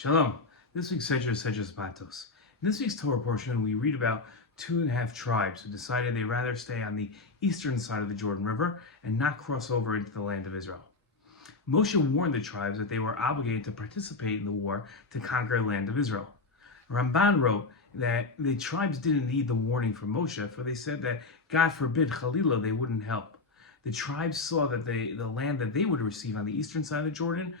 Shalom. This week's Sedra Matos. In this week's Torah portion, we read about 2.5 tribes who decided they'd rather stay on the eastern side of the Jordan River and not cross over into the land of Israel. Moshe warned the tribes that they were obligated to participate in the war to conquer the land of Israel. Ramban wrote that the tribes didn't need the warning from Moshe, for they said that, God forbid, Chalila, they wouldn't help. The tribes saw that the land that they would receive on the eastern side of the Jordan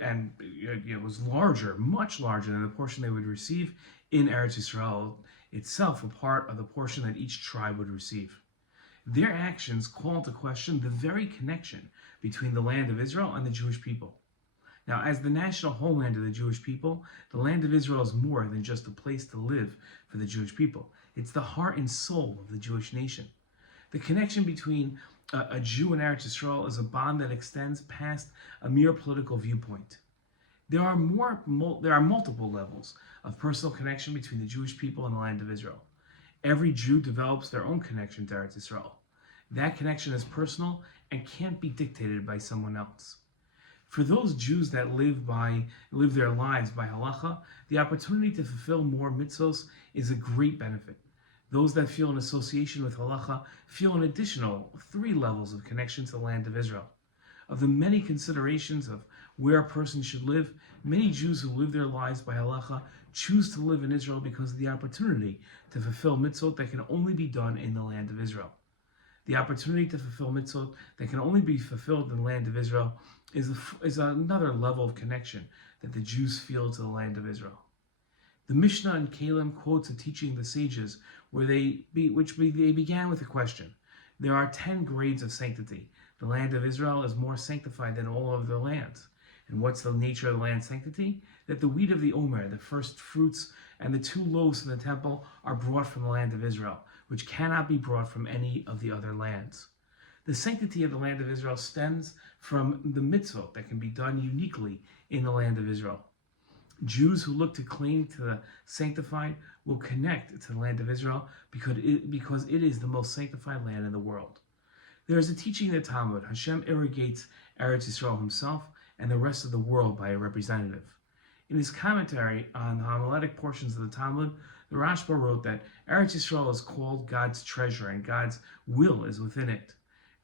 and it was larger, much larger than the portion they would receive in Eretz Yisrael itself, a part of the portion that each tribe would receive. Their actions call into question the very connection between the land of Israel and the Jewish people. Now, as the national homeland of the Jewish people, the land of Israel is more than just a place to live for the Jewish people. It's the heart and soul of the Jewish nation. The connection between a Jew and Eretz Yisrael is a bond that extends past a mere political viewpoint. There are multiple levels of personal connection between the Jewish people and the land of Israel. Every Jew develops their own connection to Eretz Yisrael. That connection is personal and can't be dictated by someone else. For those Jews that live their lives by halacha, the opportunity to fulfill more mitzvos is a great benefit. Those that feel an association with halacha feel an additional 3 levels of connection to the land of Israel. Of the many considerations of where a person should live, many Jews who live their lives by halacha choose to live in Israel because of the opportunity to fulfill mitzvot that can only be done in the land of Israel. The opportunity to fulfill mitzvot that can only be fulfilled in the land of Israel is another level of connection that the Jews feel to the land of Israel. The Mishnah in Kalim quotes a teaching of the sages they began with a question. There are 10 grades of sanctity. The land of Israel is more sanctified than all other lands. And what's the nature of the land's sanctity? That the wheat of the Omer, the first fruits, and the 2 loaves in the temple are brought from the land of Israel, which cannot be brought from any of the other lands. The sanctity of the land of Israel stems from the mitzvot that can be done uniquely in the land of Israel. Jews who look to cling to the sanctified will connect to the land of Israel because it is the most sanctified land in the world. There is a teaching in the Talmud. Hashem irrigates Eretz Yisrael himself and the rest of the world by a representative. In his commentary on the homiletic portions of the Talmud, the Rashba wrote that Eretz Yisrael is called God's treasure and God's will is within it.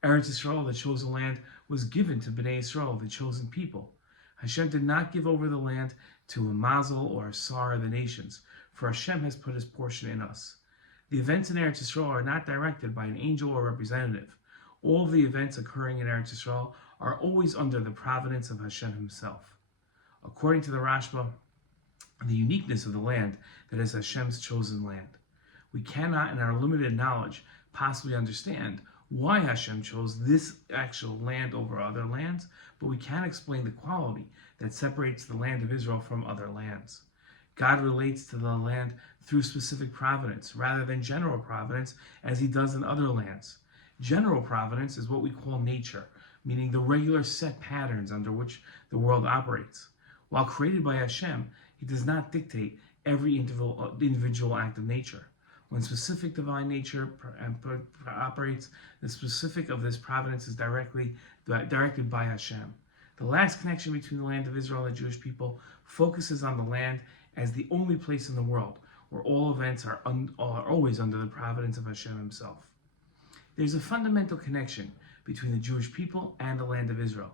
Eretz Yisrael, the chosen land, was given to Bnei Yisrael, the chosen people. Hashem did not give over the land to a Mazel or a Sar of the nations, for Hashem has put his portion in us. The events in Eretz Yisrael are not directed by an angel or representative. All of the events occurring in Eretz Yisrael are always under the providence of Hashem himself. According to the Rashba, the uniqueness of the land that is Hashem's chosen land. We cannot, in our limited knowledge, possibly understand why Hashem chose this actual land over other lands, but we can explain the quality that separates the land of Israel from other lands. God relates to the land through specific providence rather than general providence as he does in other lands. General providence is what we call nature, meaning the regular set patterns under which the world operates. While created by Hashem, he does not dictate every individual act of nature. When specific divine nature operates, the specific of this providence is directed by Hashem. The last connection between the land of Israel and the Jewish people focuses on the land as the only place in the world where all events are always under the providence of Hashem himself. There's a fundamental connection between the Jewish people and the land of Israel.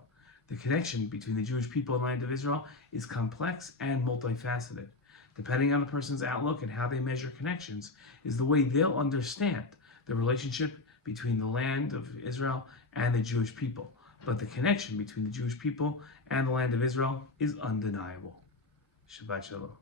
The connection between the Jewish people and the land of Israel is complex and multifaceted. Depending on the person's outlook and how they measure connections, is the way they'll understand the relationship between the land of Israel and the Jewish people. But the connection between the Jewish people and the land of Israel is undeniable. Shabbat Shalom.